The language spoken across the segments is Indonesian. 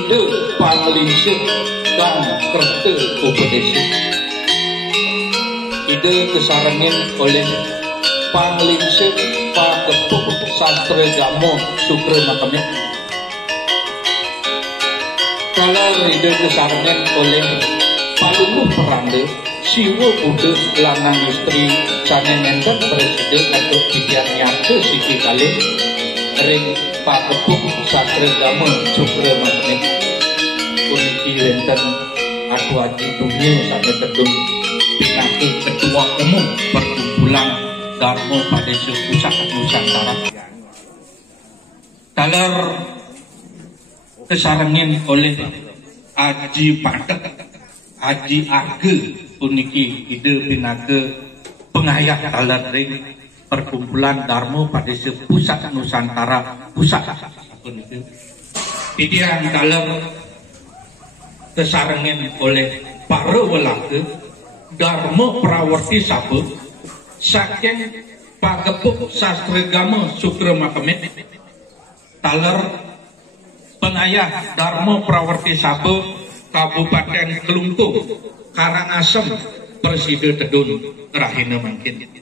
ide panglingsir dan kerta upedesi. Ide kesarengin oleh panglingsir Pakepuk Sastra Gamo Sukre Makamit. Kalau ide kesarengin oleh Palungguh Peranda Siwa Buddha Lanang Istri Sane Menten Presiden atau Pikian Nyata Siki Kalin Ring Pakepuk Sastra Gamo Sukre Makamit. Uniki Wenten Atu Haji Dunia Sane Kedung Pinaka Ketua Umum Perkumpulan Darmo Padesa Pusat Nusantara. Talar kesarengin oleh Aji Patek Aji Arge puniki ide pinaka pengayah talar ring Perkumpulan Darmo Padesa Pusat Nusantara Pusat puniki. Pidian talar kesarengin oleh para welaka Darmo Prawarti Sabe saking Pakepuk Sastra Gamo Sukre Makamit. Taler pengayah Darmo Prawarti Sabe Kabupaten Kelungkung Karangasem Presiden Tedun Rahina Mangkin.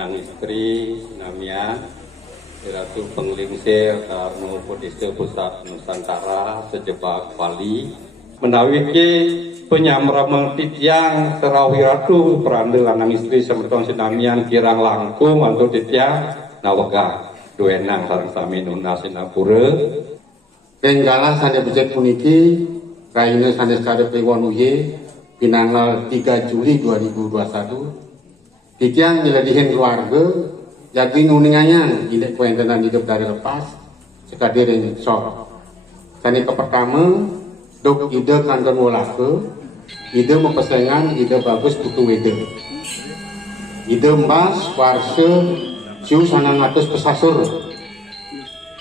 Lanang Istri Namia Iratu Penglingsir Darmo Padesa Pusat Nusantara Sejebak Bali menawiki penyamramang titiang Terawiratu Peranda Lanang Istri Semerton Sinamian Kirang Langkung Mantu titiang Nawega Duenang Sarang Sami Nuna Sinapura Kenggala sane becek puniki Raina sane sekade Kliwon Uye Pinanggal 3 Juli 2021 Titiang diladihin keluarga, jadi nuningannya tidak kuentenan hidup dari lepas, sekadir yang sok. Tani ke pertama, dok ide kantor mulaka, ide mempesengan, ide bagus butuh ide. Ide mbas, warse, siu sanang atus pesasur.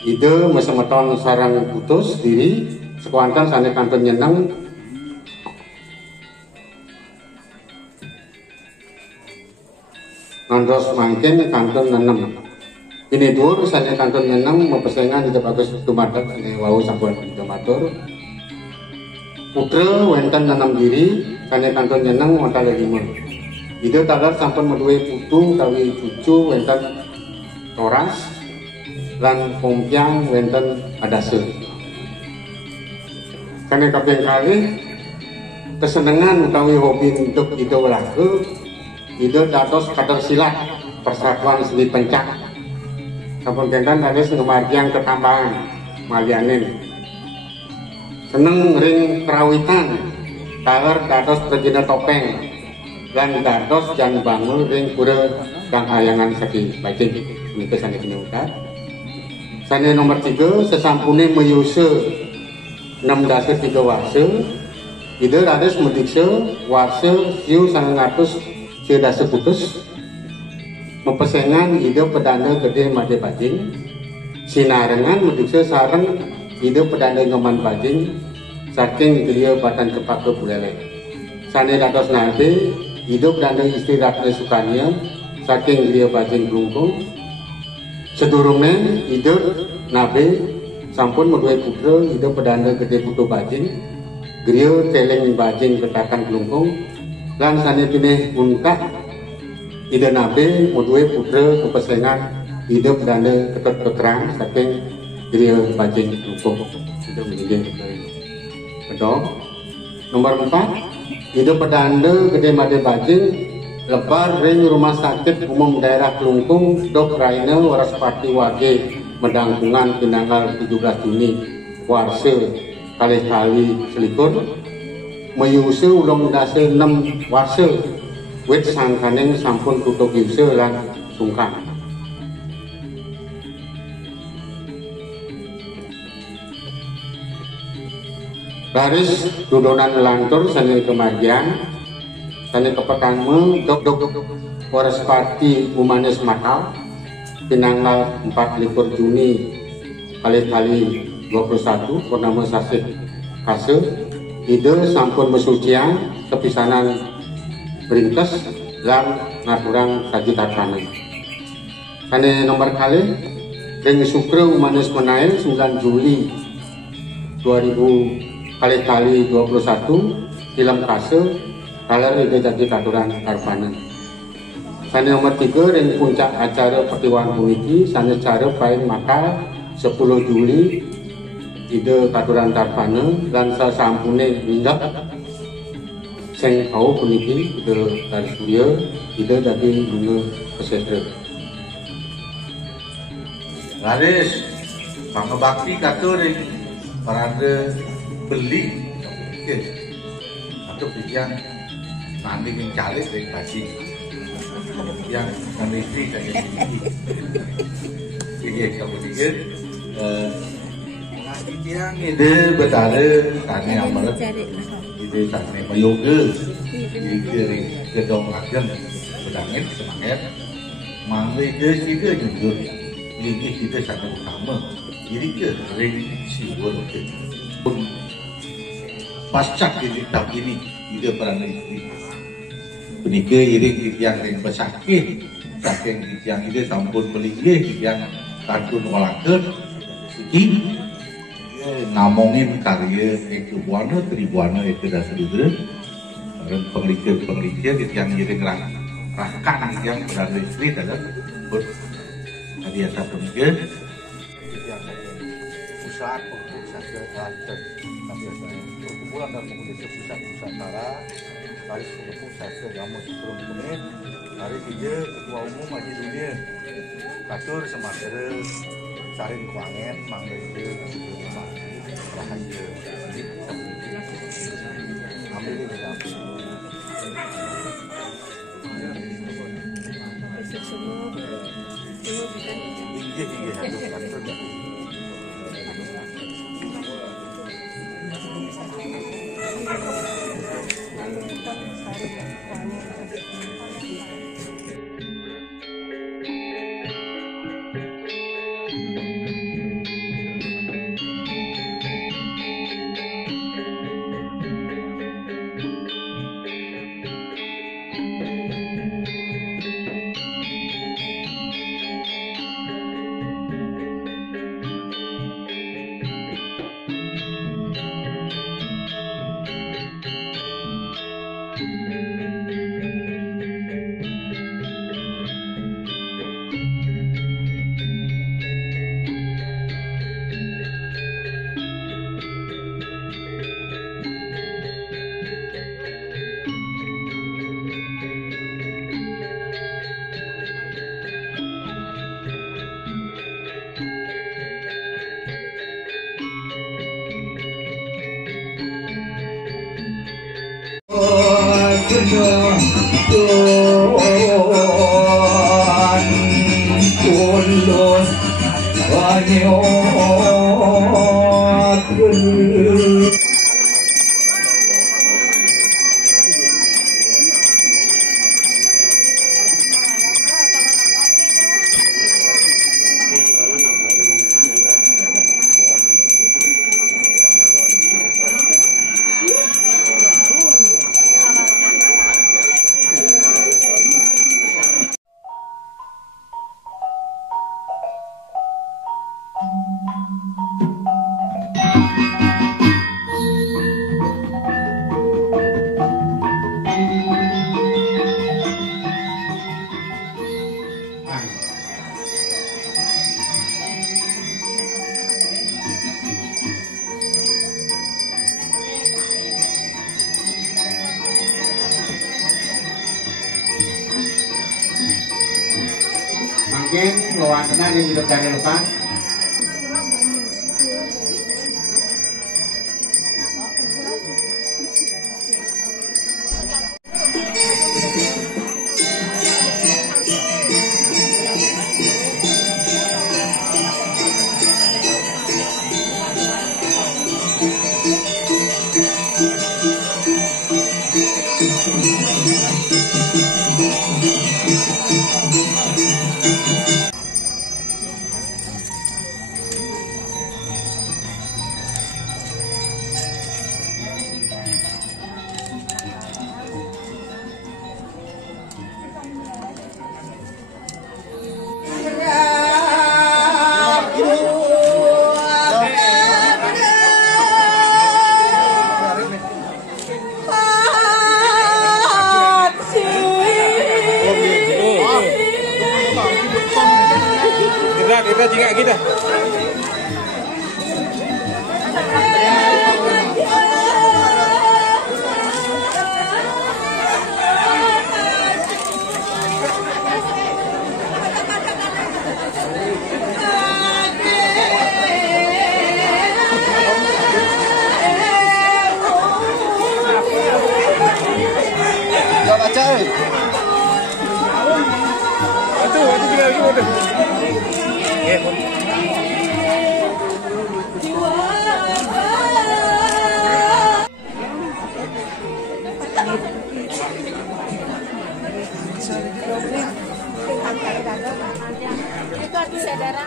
Ide mesemeton sarang putus diri, sekuantan sane kantor nyeneng, Nondos mangkin kanton nenem. Ini dur saja kanton nenem mempesengan di bagus tumadak ini wau sabuan matur. Putra wenten nenam diri kane kanton neneng wonten 5. Ide talar sampun meduwe putu kawi cucu wenten toras lan pompiang wenten adase. Kane kaping kalih kesenengan utawi hobi untuk ide welaka ide dados kader silat persatuan seni pencak sampun kenten dados ngumargiang ketambahan malianin seneng ring kerawitan taler dados prejina topeng dan dados jan bangun ring pura kang hayangan saki bajing menika sane penyukat sane nomor 3 sesampune meyuse 6 dasar 3 warse ide dados medikse warse siu 900 sudah seputus mempesengan ide pedanda gede made bajing sinarengan medikse sareng ide pedanda nyoman bajing saking dia batan kepake bulele sane dados nanti ide pedanda istri Ratna Sukania saking dia bajing glungkung sedurunge ide nabe sampun meduwe putra ide pedanda gede putu bajing griya celeng bajing ketakan glungkung lan sane pineh unta ide nabe meduwe putra kepesengan ide pedanda ketut kekerang saking griya bajing glungkung ide meninggal kedok. Nomor 4 ide pedanda gede made bajing lebar ring rumah sakit umum daerah Klungkung dok Raina Waraspati Wage Medangkungan tinanggal 17 Juni warse kali-kali selikur meyuse ulung dase 6 warse wit sangkaning sampun tutup yuse lan sungkan. Baris dudonan lantur saking kemargian saking kepetanmu dok Warespati Umanis Makau tinanggal 24 Juni kali-kali 21 purnama sasih kase ide sampun mesucian kepisanan berintes lan ngaturang saji tarkana kane nomor kali ring Sukre Umanis Menail 9 Juli 2000 kali-kali 21 film kase kaler ide jadi katuran tarkana. Sane nomor 3 ring puncak acara pertiwan puniki sane cara paling makal 10 Juli ide katuran tarpana lan sasampune ninggap sing kau puniki ide dari surya ide dadi guna kesehatan. Laris pangabakti katur ring parade beli atau yang nanti ning calit ring baji yang istri saya ini kemudian yang ide berada tani amarat ide tani mayoga ide gedong ageng bedangin semangat mangga ide juga ini kita sangat utama jadi ke ring siwon pun pasca ini tak ini ide peran istri menikah iring yang pesakit saking yang ide sampun pelingih yang kantun walaker iki ngomongin karya Ekubuana, Tribuana itu dah sedulur dan pengelikir yang iring rakan yang berada istri dalam hadiah satu minggu yang pusat perkumpulan dan komunitas pusat Nusantara Baris Pendukung Sastra Gamo Sutrum Kuning hari 3 Ketua Umum Haji Dunia Katur Semasere Sarin Kuangen Mangga Ide Rahayu ambil ini mungkin wontenan yang hidup dari lepas Kita juga kita. Itu arti saudara.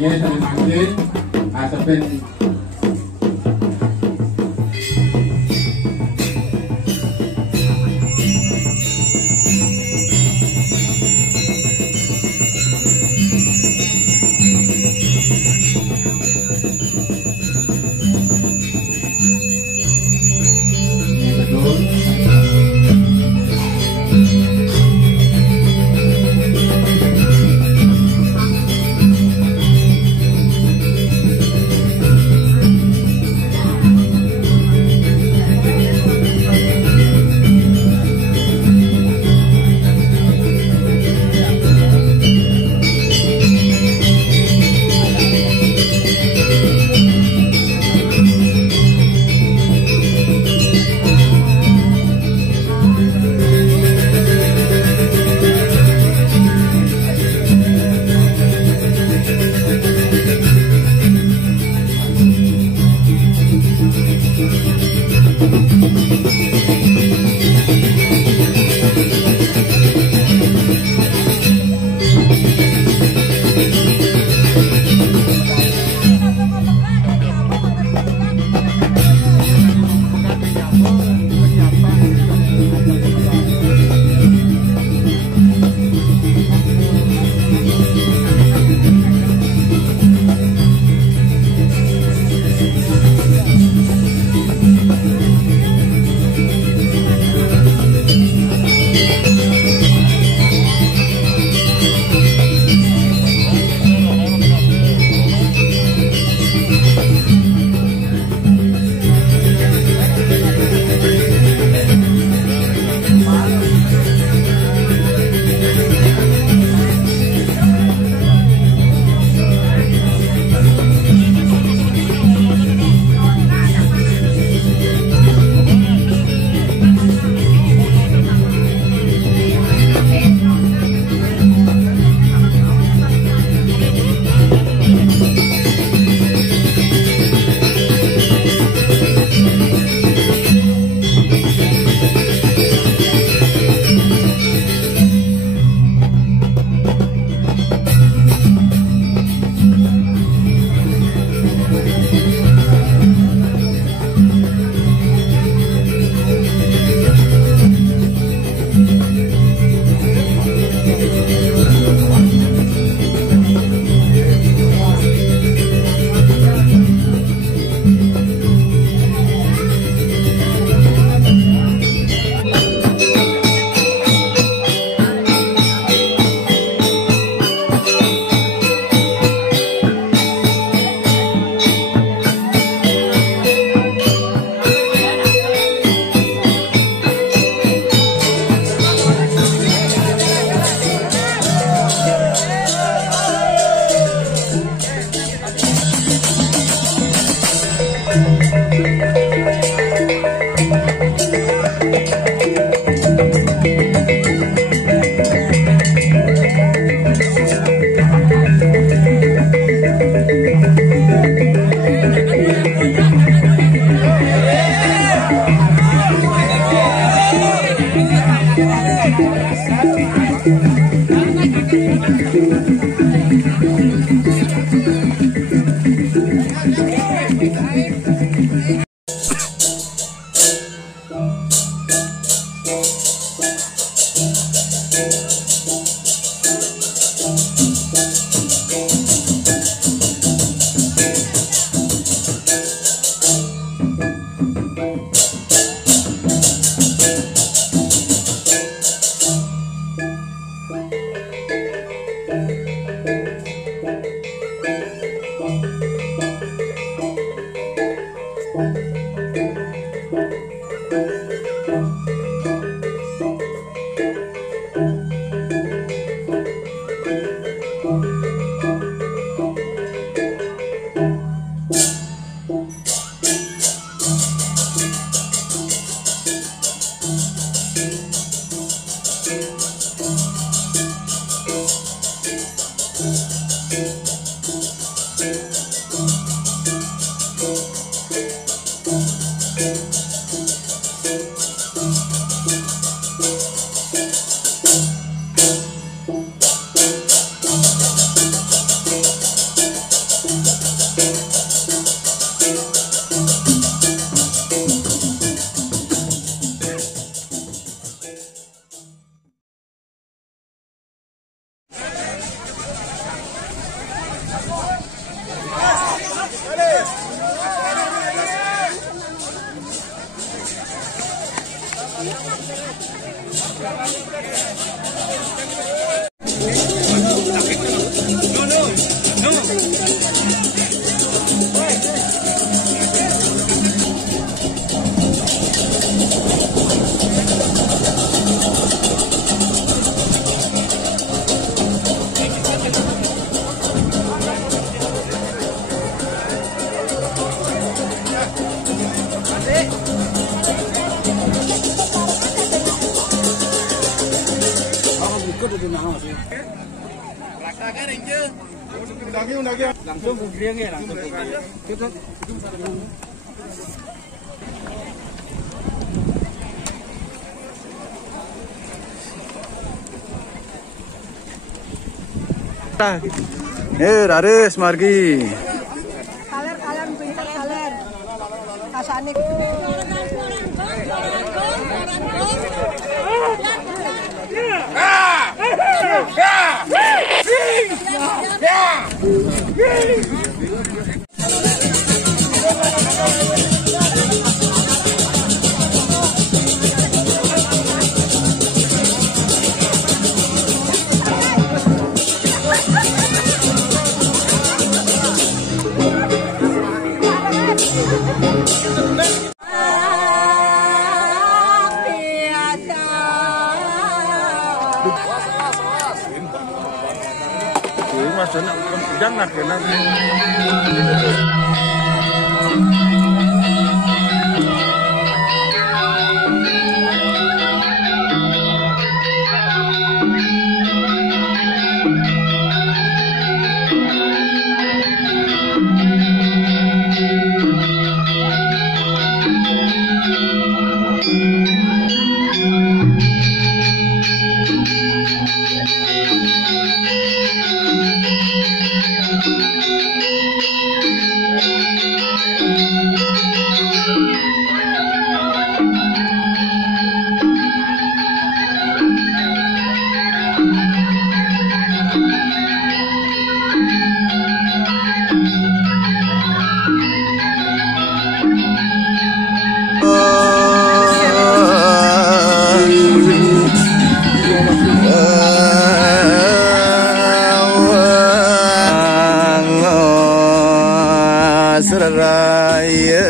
Ini saya panggil asapin betul. Langsung bugriang ya, langsung bugriang. Raris margi. Kaler pinter kaler. Kasane. Mas jangan kena. Suraya